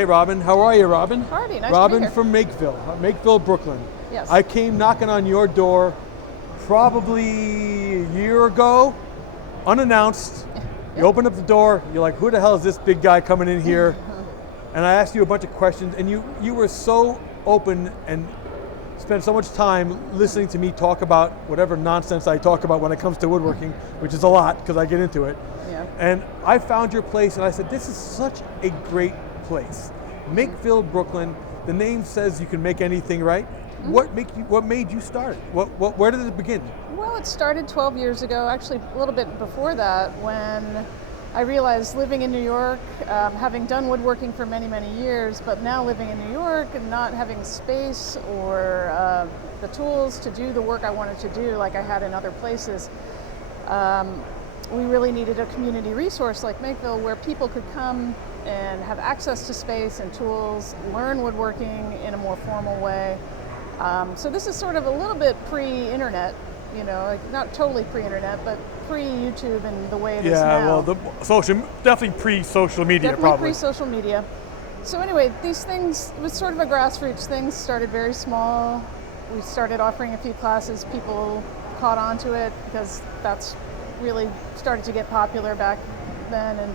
Hey Robin, how are you, Robin? Hardy, nice Robin to be here. from Makeville, Brooklyn. Yes. I came knocking on your door probably a year ago, unannounced. You opened up the door, you're like, who the hell is this big guy coming in here? And I asked you a bunch of questions, and you were so open and spent so much time listening to me talk about whatever nonsense I talk about when it comes to woodworking, which is a lot because I get into it. Yeah. And I found your place and I said, this is such a great place. Makeville, Brooklyn, the name says you can make anything, right? Mm-hmm. What made you start it? Where did it begin? Well, it started 12 years ago, actually a little bit before that, when I realized living in New York, having done woodworking for many, many years, but now living in New York and not having space or the tools to do the work I wanted to do like I had in other places, we really needed a community resource like Makeville where people could come and have access to space and tools, learn woodworking in a more formal way. So this is sort of a little bit pre-internet, you know, like not totally pre-internet, but pre-YouTube and the way it is now. Yeah, well, definitely pre-social media, definitely probably. Pre-social media. So anyway, these things, it was sort of a grassroots thing, started very small. We started offering a few classes, people caught on to it because that's really started to get popular back then. And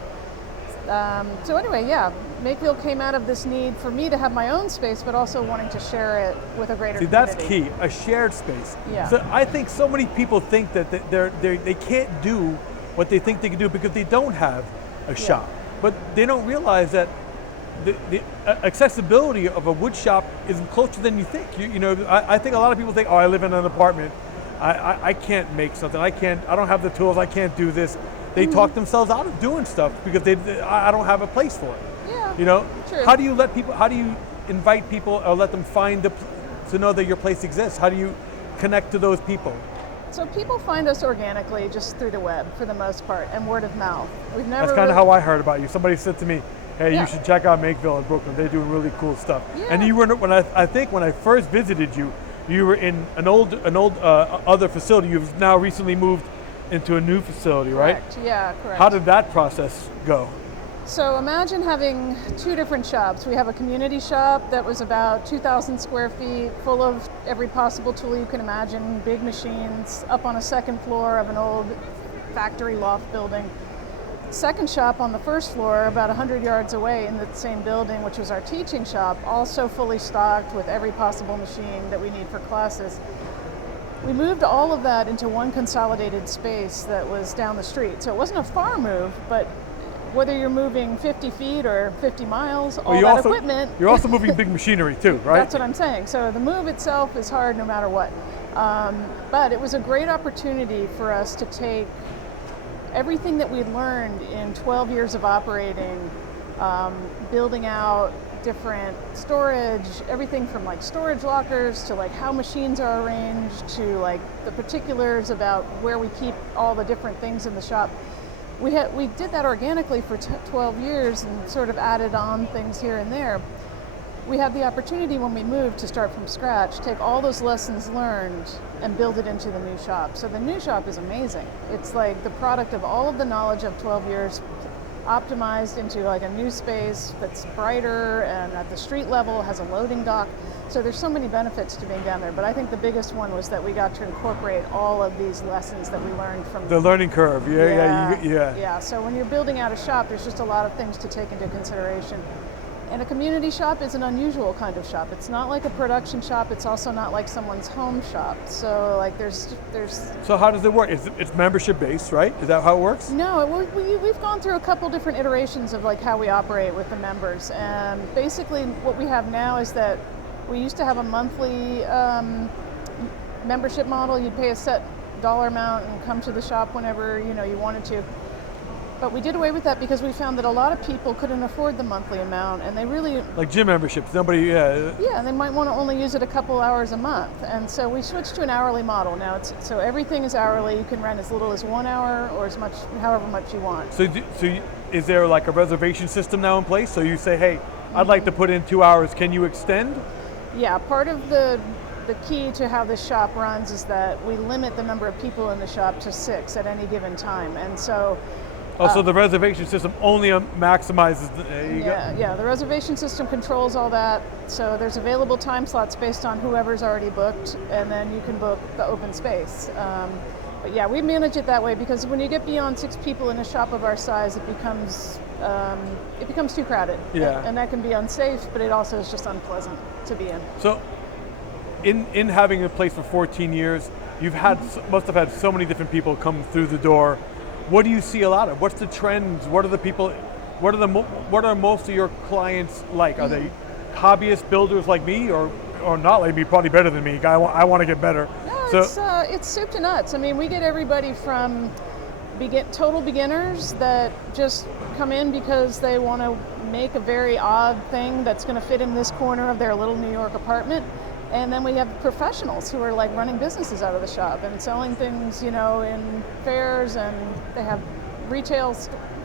so anyway, yeah, Makeville came out of this need for me to have my own space, but also wanting to share it with a greater community. That's key, a shared space. Yeah. So I think so many people think that they can't do what they think they can do because they don't have a shop. But they don't realize that the accessibility of a wood shop is closer than you think. You know, I think a lot of people think, oh, I live in an apartment. I can't make something. I don't have the tools. I can't do this. They talk themselves out of doing stuff because I don't have a place for it. Yeah. You know, True. How do you invite people or let them find to know that your place exists? How do you connect to those people? So people find us organically just through the web for the most part and word of mouth. We've never. That's kind of how I heard about you. Somebody said to me, hey, Yeah. you should check out Makeville in Brooklyn. They're doing really cool stuff. Yeah. And you were I think when I first visited you, you were in an old other facility. You've now recently moved into a new facility, right? Correct. Yeah, correct. How did that process go? So imagine having two different shops. We have a community shop that was about 2,000 square feet, full of every possible tool you can imagine, big machines, up on a second floor of an old factory loft building. Second shop on the first floor, about 100 yards away in the same building, which was our teaching shop, also fully stocked with every possible machine that we need for classes. We moved all of that into one consolidated space that was down the street. So it wasn't a far move, but whether you're moving 50 feet or 50 miles, equipment. You're also moving big machinery too, right? That's what I'm saying. So the move itself is hard no matter what. But it was a great opportunity for us to take everything that we'd learned in 12 years of operating, building out different storage, everything from like storage lockers to like how machines are arranged to like the particulars about where we keep all the different things in the shop. We did that organically for 12 years and sort of added on things here and there. We had the opportunity when we moved to start from scratch, take all those lessons learned and build it into the new shop. So the new shop is amazing. It's like the product of all of the knowledge of 12 years optimized into like a new space that's brighter and at the street level, has a loading dock. So there's so many benefits to being down there, but I think the biggest one was that we got to incorporate all of these lessons that we learned from the learning curve. Yeah. So when you're building out a shop, there's just a lot of things to take into consideration. And a community shop is an unusual kind of shop. It's not like a production shop. It's also not like someone's home shop. So like there's. So how does it work? It's membership based, right? Is that how it works? No, we've gone through a couple different iterations of like how we operate with the members. And basically what we have now is that we used to have a monthly membership model. You'd pay a set dollar amount and come to the shop whenever you wanted to. But we did away with that because we found that a lot of people couldn't afford the monthly amount, and they really like gym memberships. Nobody, yeah, and they might want to only use it a couple hours a month, and so we switched to an hourly model. Now so everything is hourly. You can rent as little as 1 hour or as much, however much you want. So is there like a reservation system now in place? So you say, hey, I'd like to put in 2 hours. Can you extend? Yeah, part of the key to how this shop runs is that we limit the number of people in the shop to 6 at any given time, and so Oh, so the reservation system only maximizes the, there you go. Yeah, the reservation system controls all that. So there's available time slots based on whoever's already booked, and then you can book the open space. But yeah, we manage it that way because when you get beyond 6 people in a shop of our size, it becomes too crowded. Yeah. And that can be unsafe, but it also is just unpleasant to be in. So, in having a place for 14 years, you've had must have had so many different people come through the door. What do you see a lot of? What's the trends? What are the people? What are most of your clients like? Are they hobbyist builders like me, or not like me? Probably better than me. I want to get better. No, it's soup to nuts. I mean, we get everybody from total beginners that just come in because they want to make a very odd thing that's going to fit in this corner of their little New York apartment. And then we have professionals who are like running businesses out of the shop and selling things, in fairs, and they have retail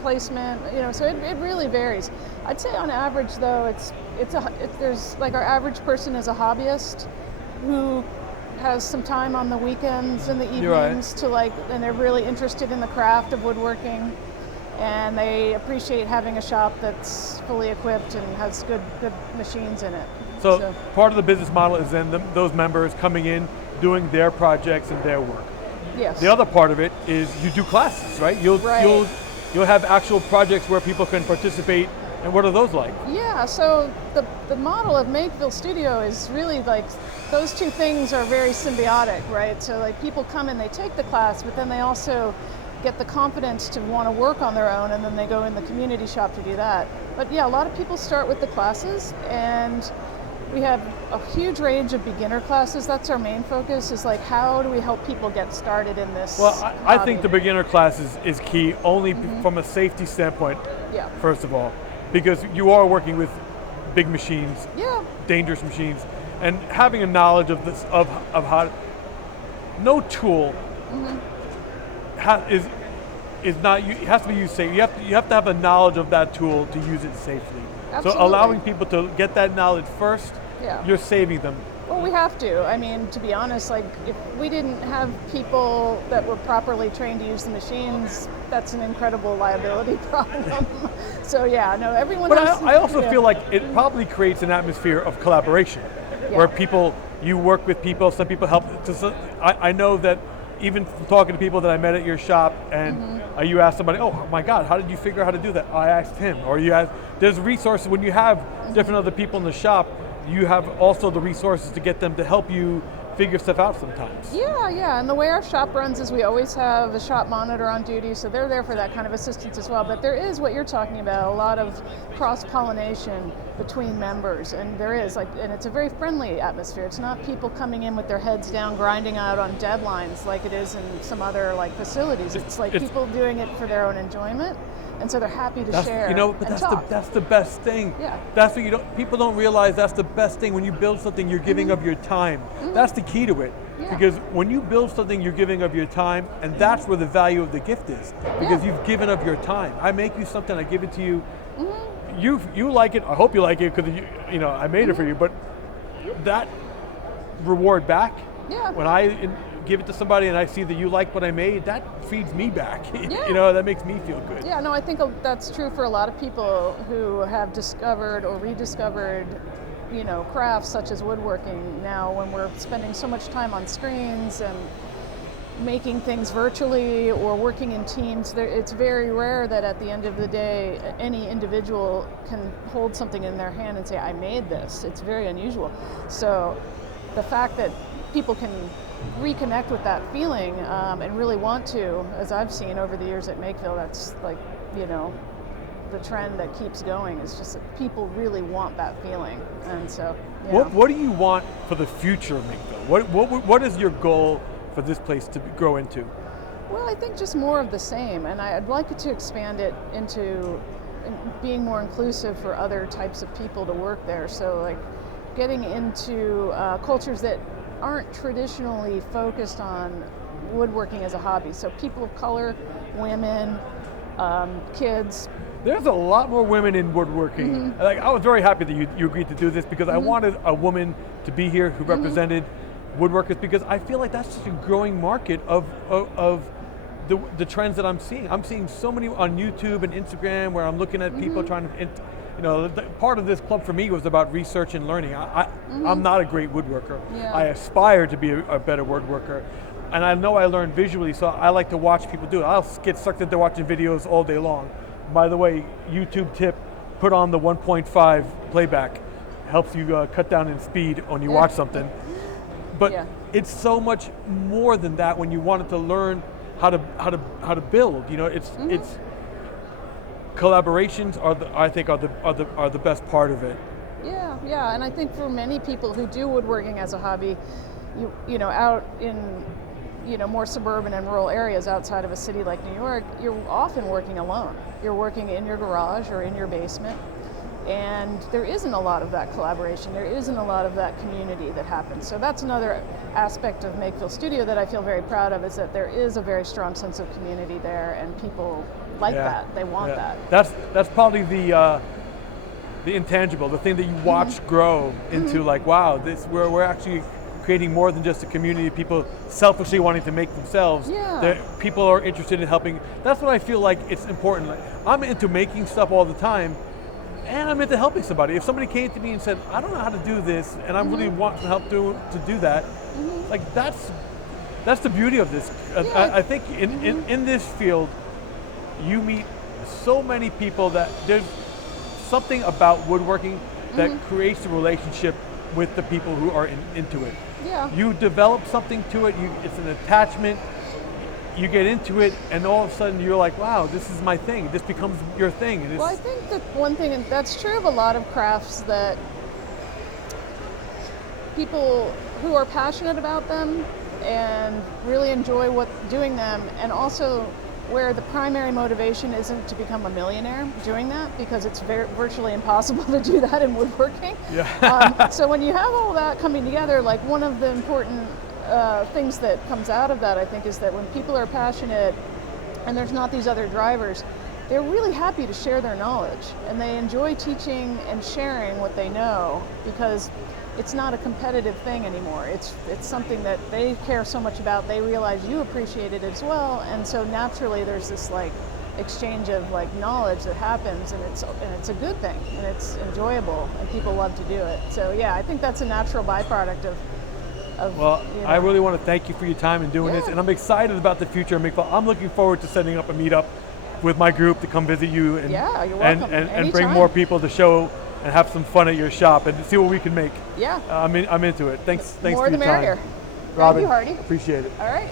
placement, so it really varies. I'd say on average though, there's like our average person is a hobbyist who has some time on the weekends and the evenings and they're really interested in the craft of woodworking, and they appreciate having a shop that's fully equipped and has good machines in it. So part of the business model is then those members coming in, doing their projects and their work. Yes. The other part of it is you do classes, right? You'll have actual projects where people can participate. And what are those like? Yeah, so the model of Makeville Studio is really like those two things are very symbiotic, right? So like people come and they take the class, but then they also get the confidence to want to work on their own, and then they go in the community shop to do that. But yeah, a lot of people start with the classes, and we have a huge range of beginner classes. That's our main focus, is like how do we help people get started in this? Well, I think the beginner class is key, only from a safety standpoint, first of all, because you are working with big machines, dangerous machines, and having a knowledge of this, of how, no tool is not, it has to be used safe. You have to have a knowledge of that tool to use it safely. Absolutely. So allowing people to get that knowledge first, you're saving them. Well, we have to. I mean, to be honest, like if we didn't have people that were properly trained to use the machines, that's an incredible liability problem. So yeah, no, everyone. But I also feel like it probably creates an atmosphere of collaboration, where you work with people. Some people help. I know that even from talking to people that I met at your shop, and you ask somebody, oh my God, how did you figure out how to do that? I asked him. Or you ask. There's resources when you have different other people in the shop. You have also the resources to get them to help you figure stuff out sometimes. Yeah, and the way our shop runs is we always have a shop monitor on duty, so they're there for that kind of assistance as well. But there is what you're talking about, a lot of cross-pollination between members, and there is, and it's a very friendly atmosphere. It's not people coming in with their heads down, grinding out on deadlines like it is in some other facilities. It's people doing it for their own enjoyment. And so they're happy to share. But that's the best thing. Yeah. That's what people don't realize. That's the best thing. When you build something, you're giving of your time. That's the key to it. Yeah. Because when you build something, you're giving of your time, and that's where the value of the gift is. Because you've given of your time. I make you something, I give it to you. You like it. I hope you like it because I made it for you. But that reward back. Yeah. When I give it to somebody and I see that you like what I made, that feeds me back. That makes me feel good. Yeah, no, I think that's true for a lot of people who have discovered or rediscovered, crafts such as woodworking. Now, when we're spending so much time on screens and making things virtually or working in teams, it's very rare that at the end of the day, any individual can hold something in their hand and say, I made this. It's very unusual. So the fact that people can reconnect with that feeling and really want to, as I've seen over the years at Makeville, that's the trend that keeps going. Is just that people really want that feeling. And so what do you want for the future of Makeville? What is your goal for this place to grow into? Well, I think just more of the same, and I'd like to expand it into being more inclusive for other types of people to work there. So getting into cultures that aren't traditionally focused on woodworking as a hobby. So people of color, women, kids. There's a lot more women in woodworking. I was very happy that you agreed to do this because I wanted a woman to be here who represented woodworkers, because I feel like that's such a growing market of the trends that I'm seeing. I'm seeing so many on YouTube and Instagram where I'm looking at people trying to, part of this club for me was about research and learning. I'm not a great woodworker. Yeah. I aspire to be a better woodworker. And I know I learn visually, so I like to watch people do it. I'll get sucked into watching videos all day long. By the way, YouTube tip, put on the 1.5 playback. Helps you cut down in speed when you watch something. But it's so much more than that when you wanted to learn how to build. It's collaborations are the best part of it. Yeah, and I think for many people who do woodworking as a hobby, out in more suburban and rural areas outside of a city like New York, you're often working alone. You're working in your garage or in your basement, and there isn't a lot of that collaboration. There isn't a lot of that community that happens. So that's another aspect of Makeville Studio that I feel very proud of, is that there is a very strong sense of community there, and people like that. They want that. That's probably the intangible, the thing that you watch grow into like, wow, we're actually creating more than just a community of people selfishly wanting to make themselves. People are interested in helping. That's what I feel like it's important. Like, I'm into making stuff all the time, and I'm into helping somebody. If somebody came to me and said, I don't know how to do this, and I really want to help to do that, like that's the beauty of this. I think in this field, you meet so many people that there's something about woodworking that creates a relationship with the people who are into it. You develop something to it, it's an attachment, you get into it, and all of a sudden you're like, wow, this is my thing. This becomes your thing. And well, I think that one thing, and that's true of a lot of crafts, that people who are passionate about them and really enjoy doing them, and also where the primary motivation isn't to become a millionaire doing that, because it's virtually impossible to do that in woodworking. So when you have all that coming together, like one of the important things that comes out of that, I think, is that when people are passionate and there's not these other drivers, they're really happy to share their knowledge, and they enjoy teaching and sharing what they know, because it's not a competitive thing anymore. It's something that they care so much about. They realize you appreciate it as well, and so naturally there's this like exchange of like knowledge that happens, and it's a good thing, and it's enjoyable, and people love to do it. So yeah, I think that's a natural byproduct of well, I really want to thank you for your time in doing this, and I'm excited about the future of Makeville. I'm looking forward to setting up a meetup with my group to come visit you and you're welcome. and bring more people to show and have some fun at your shop and see what we can make. I'm into it. Thanks More for your the merrier. time. Robin, Thank you, Hardy. Appreciate it. All right.